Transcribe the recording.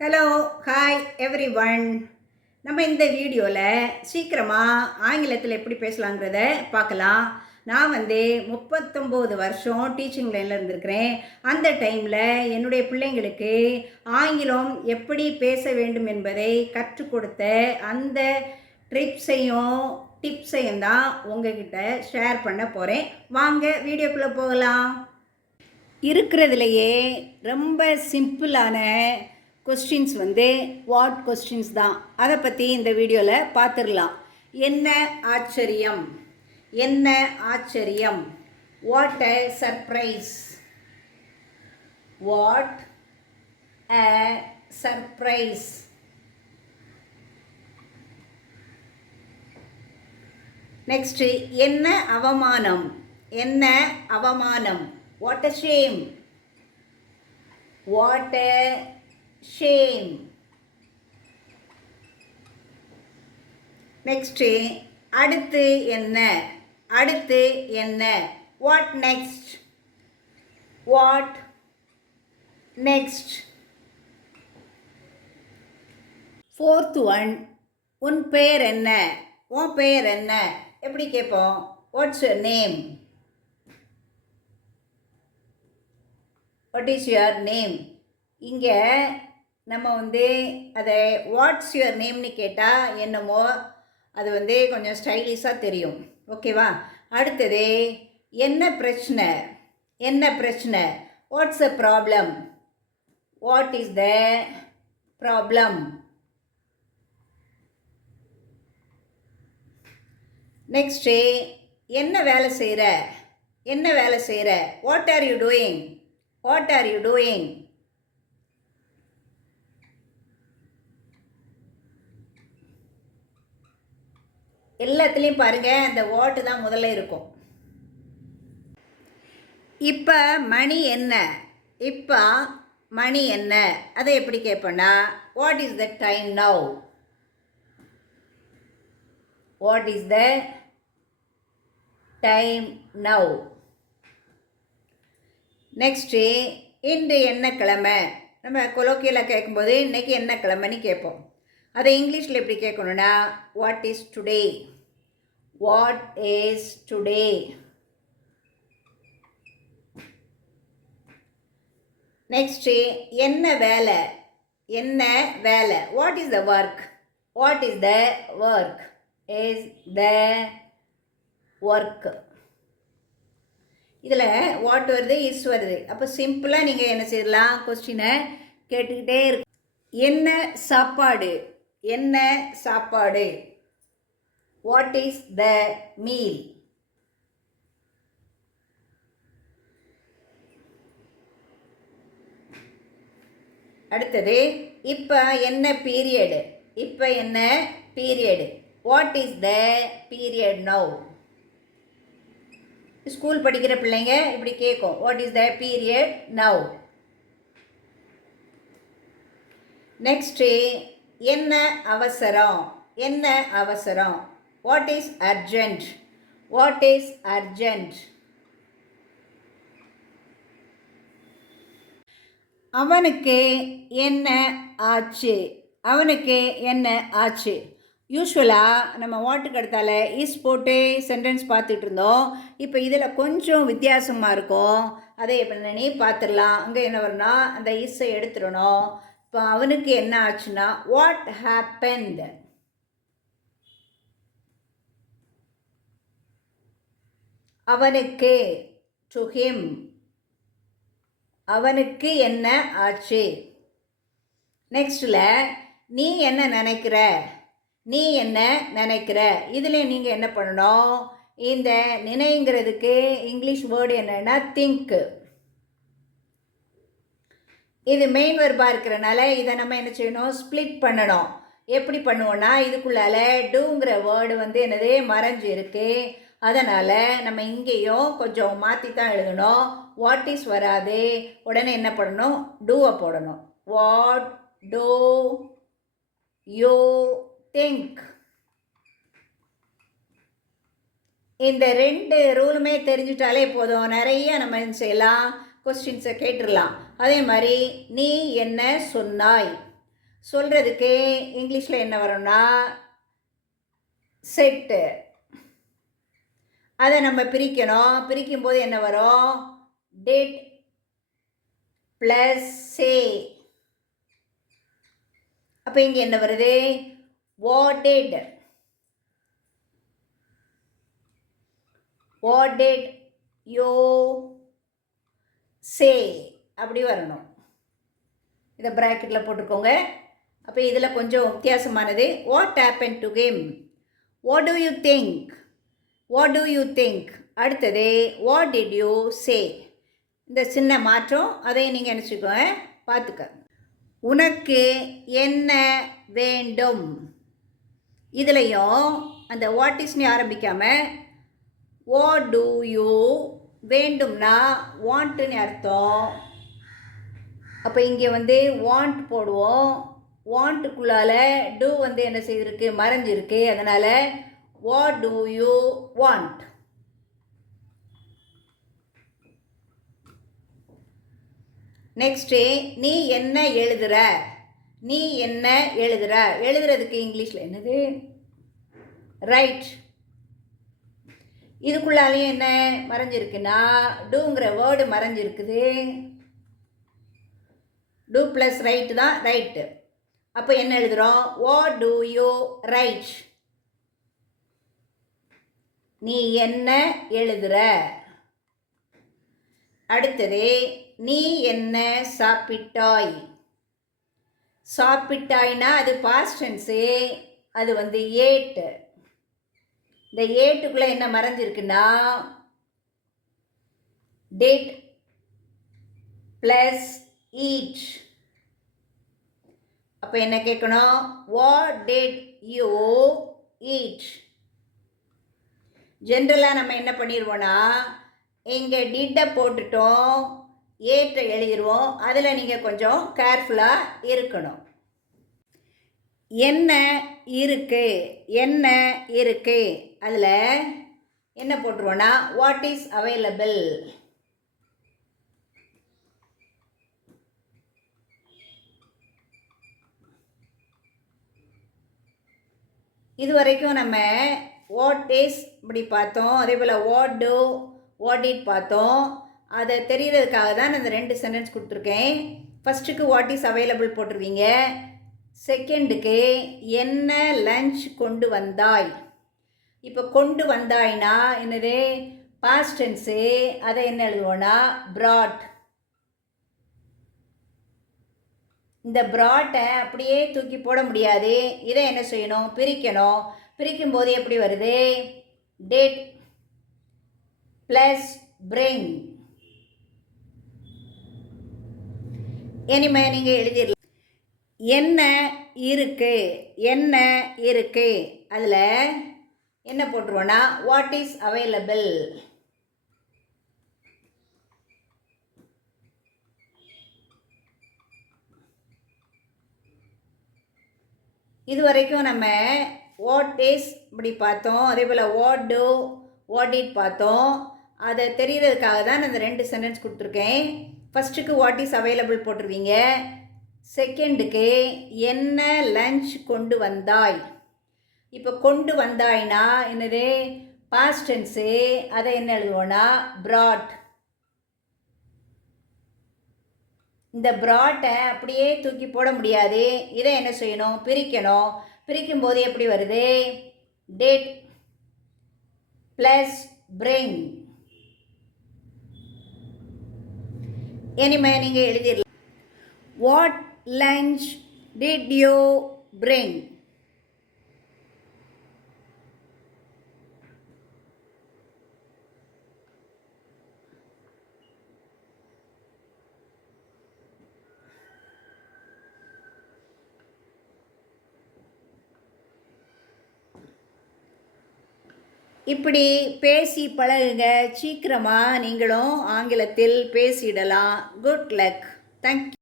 Hello hi every one நம்ம இந்த வீடியோவில் சீக்கிரமாக ஆங்கிலத்தில் எப்படி பேசலாங்கிறத பார்க்கலாம். நான் வந்து முப்பத்தொம்போது வருஷம் டீச்சிங் லைனில் இருந்திருக்கிறேன். அந்த டைமில் என்னுடைய பிள்ளைங்களுக்கு ஆங்கிலம் எப்படி பேச வேண்டும் என்பதை கற்றுக் கொடுத்த அந்த ட்ரிப்ஸையும் டிப்ஸையும் தான் உங்ககிட்ட ஷேர் பண்ண போகிறேன் வாங்க வீடியோக்குள்ளே போகலாம். இருக்கிறதுலையே ரொம்ப சிம்பிளான கொஸ்டின்ஸ் வந்து வாட் கொஸ்டின்ஸ் தான். அதை பற்றி இந்த வீடியோவில் பார்த்துடலாம் என்ன ஆச்சரியம்? என்ன ஆச்சரியம்? What a surprise what a surprise next என்ன அவமானம்? என்ன அவமானம்? What a shame what a shame next அடுத்து என்ன? அடுத்து என்ன? What next what next fourth one உன் பெயர் என்ன? உன் பெயர் என்ன? எப்படி கேட்போம்? What's your name what is your name இங்கே நம்ம வந்து அதை வாட்ஸ் யுவர் நேம்னு கேட்டால் என்னமோ அது வந்து கொஞ்சம் ஸ்டைலிஷாக தெரியும். ஓகேவா அடுத்தது என்ன பிரச்சனை? என்ன பிரச்சனை? What's a problem what is the problem next என்ன வேலை செய்கிற என்ன வேலை செய்கிற what are you doing what are you doing எல்லாத்துலேயும் பாருங்கள் அந்த ஓட்டு தான் முதல்ல இருக்கும். இப்போ மணி என்ன? இப்போ மணி என்ன? அதை எப்படி கேட்போன்னா what is the time now what is the time now next இன்று என்ன கிழமை? நம்ம கொலோக்கியில் கேட்கும்போது இன்றைக்கி என்ன கிழமைன்னு கேட்போம் அதை இங்கிலீஷில் எப்படி கேட்கணுன்னா what is today what is today next என்ன வேலை? என்ன வேலை? What is the work what is the work is the work இதில் வாட் வருது? இஸ் வருது. அப்போ சிம்பிளாக நீங்கள் என்ன செய்யலாம்? கொஸ்டினை கேட்டுக்கிட்டே இருக்கு என்ன சாப்பாடு? என்ன சாப்பாடு? வாட் இஸ் த மீல் அடுத்தது இப்போ என்ன பீரியடு இப்போ என்ன period what is the period now school படிக்கிற பிள்ளைங்க இப்படி கேட்கும் what is the period now next என்ன அவசரம்? என்ன அவசரம்? What is urgent what is urgent அவனுக்கு என்ன ஆச்சு? அவனுக்கு என்ன ஆச்சு? யூஸ்வலாக நம்ம வாட்டுக்கு அடுத்தால இஸ் போட்டு சென்டென்ஸ் பார்த்துட்டு இருந்தோம் இப்போ இதில் கொஞ்சம் வித்தியாசமாக இருக்கும். அதை என்னன்னு பார்த்துடலாம். அங்கே என்ன வரும்னா அந்த இஸ்ஸை எடுத்துடணும். இப்போ அவனுக்கு என்ன ஆச்சுன்னா வாட் ஹேப்பன்ட் அவனுக்கு டு ஹிம் அவனுக்கு என்ன ஆச்சு? நெக்ஸ்டில் நீ என்ன நினைக்கிற? நீ என்ன நினைக்கிற? இதில் நீங்கள் என்ன பண்ணணும்? இந்த நினைங்கிறதுக்கு இங்கிலீஷ் வேர்டு என்னென்னா திங்க்கு இது மெயின் வெர்பாக இருக்கிறனால இதை நம்ம என்ன செய்யணும்? ஸ்ப்ளிட் பண்ணணும். எப்படி பண்ணுவோன்னா இதுக்குள்ளால டூங்கிற வேர்டு வந்து என்னது? மறைஞ்சு இருக்குது அதனால் நம்ம இங்கேயும் கொஞ்சம் மாற்றி தான் எழுதணும். வாட் இஸ் வராது. உடனே என்ன பண்ணணும் டூவை போடணும். வாட் டூ யூ திங்க் இந்த ரெண்டு ரூலுமே தெரிஞ்சிட்டாலே போதும். நிறைய நம்ம செய்யலாம்? கொஸ்டின்ஸை கேட்டுடலாம். அதே மாதிரி நீ என்ன சொன்னாய்? சொல்கிறதுக்கு இங்கிலீஷில் என்ன வரும்னா செட்டு. அதை நம்ம பிரிக்கணும். பிரிக்கும்போது என்ன வரும்? டேட் ப்ளஸ் சே அப்போ இங்கே என்ன வருது? வாட்டட் வாடெட் யோ சே அப்படி வரணும். இதை ப்ராக்கெட்டில் போட்டுக்கோங்க. அப்போ இதில் கொஞ்சம் வித்தியாசமானது. What happen to came what do you think what do you think அடுத்தது வாட் டிட் யூ சே இந்த சின்ன மாற்றம் அதையும் நீங்கள் நினச்சிக்கோங்க. பார்த்துக்க உனக்கு என்ன வேண்டும்? இதுலேயும் அந்த வாட் இஸ்னு ஆரம்பிக்காமல் வாட் டூ யூ வேண்டும்னா வாண்ட்டுன்னு அர்த்தம். அப்போ இங்கே வந்து வாண்ட் போடுவோம். வாண்ட்டுக்குள்ளால் டூ வந்து என்ன செய்திருக்கு? மறைஞ்சிருக்கு. அதனால் what do you want next நீ என்ன எழுதுற? நீ என்ன எழுதுற? எழுதுறதுக்கு இங்கிலீஷில் என்னது? ரைட் இதுக்குள்ளாலேயும் என்ன மறைஞ்சிருக்குன்னா டூங்கிற வேர்டு மறைஞ்சிருக்குது. டூ ப்ளஸ் ரைட்டு தான் ரைட்டு அப்போ என்ன எழுதுகிறோம் ஓ டூ யூ ரைட் நீ என்ன எழுதுற? அடுத்தது நீ என்ன சாப்பிட்டாய்? சாப்பிட்டாய்னா அது பாஸ்டன்ஸு அது வந்து ஏட்டு இந்த ஏட்டுக்குள்ளே என்ன மறைஞ்சிருக்குன்னா டேட் ப்ளஸ் ஈட் அப்போ என்ன கேட்கணும்? வாட் டேட் யூ ஈட் ஜென்ரலாக நம்ம என்ன பண்ணிடுவோன்னா இங்கே டிட்டை போட்டுட்டோம் ஏற்ற எழுதிடுவோம் அதில் நீங்கள் கொஞ்சம் கேர்ஃபுல்லாக இருக்கணும். என்ன இருக்கு? என்ன இருக்கு? அதில் என்ன போட்டுருவோன்னா வாட் இஸ் அவைலபிள் இது வரைக்கும் நம்ம வாட் இஸ் இப்படி பார்த்தோம். அதே போல் வாட் டூ வாட் இட் பார்த்தோம். அதை தெரியறதுக்காக தான் நான் இந்த ரெண்டு சென்டென்ஸ் கொடுத்துருக்கேன். ஃபஸ்ட்டுக்கு வாட் இஸ் அவைலபிள் போட்டிருக்கீங்க. செகண்டுக்கு என்ன லஞ்ச் கொண்டு வந்தாய்? இப்போ கொண்டு வந்தாய்னா என்னது? பாஸ்டென்ஸு அதை என்ன எழுதுவோன்னா ப்ராட் இந்த ப்ராட்டை அப்படியே தூக்கி போட முடியாது. இதை என்ன செய்யணும்? பிரிக்கணும். பிரிக்கும் போது எப்படி வருது? டேட் ப்ளஸ் பிரெயின் இனிமே நீங்கள் எழுதிடலாம். என்ன இருக்கு? என்ன இருக்கு? அதில் என்ன போட்டுருவோன்னா வாட் இஸ் அவைலபிள் இது வரைக்கும் நம்ம வாட் இஸ் இப்படி பார்த்தோம். அதே போல் வாட் டூ வாட் இட் பார்த்தோம். அதை தெரியறதுக்காக தான் நான் இந்த ரெண்டு சென்டென்ஸ் கொடுத்துருக்கேன். ஃபஸ்ட்டுக்கு வாட் இஸ் அவைலபிள் போட்டிருவீங்க. செகண்டுக்கு என்ன லஞ்ச் கொண்டு வந்தாய்? இப்போ கொண்டு வந்தாய்னா என்னது? பாஸ்டன்ஸு அதை என்ன எழுதுவோன்னா ப்ராட் இந்த ப்ராட்டை அப்படியே தூக்கி போட முடியாது. இதை என்ன செய்யணும்? பிரிக்கணும். பிரிக்கும் போது எப்படி வருது? Date plus brain. இனிமே நீங்கள் எழுதிடலாம். What lunch did you bring இப்படி பேசி பழகுங்க. சீக்கிரமாக நீங்களும் ஆங்கிலத்தில் பேசிடலாம். Good luck thank you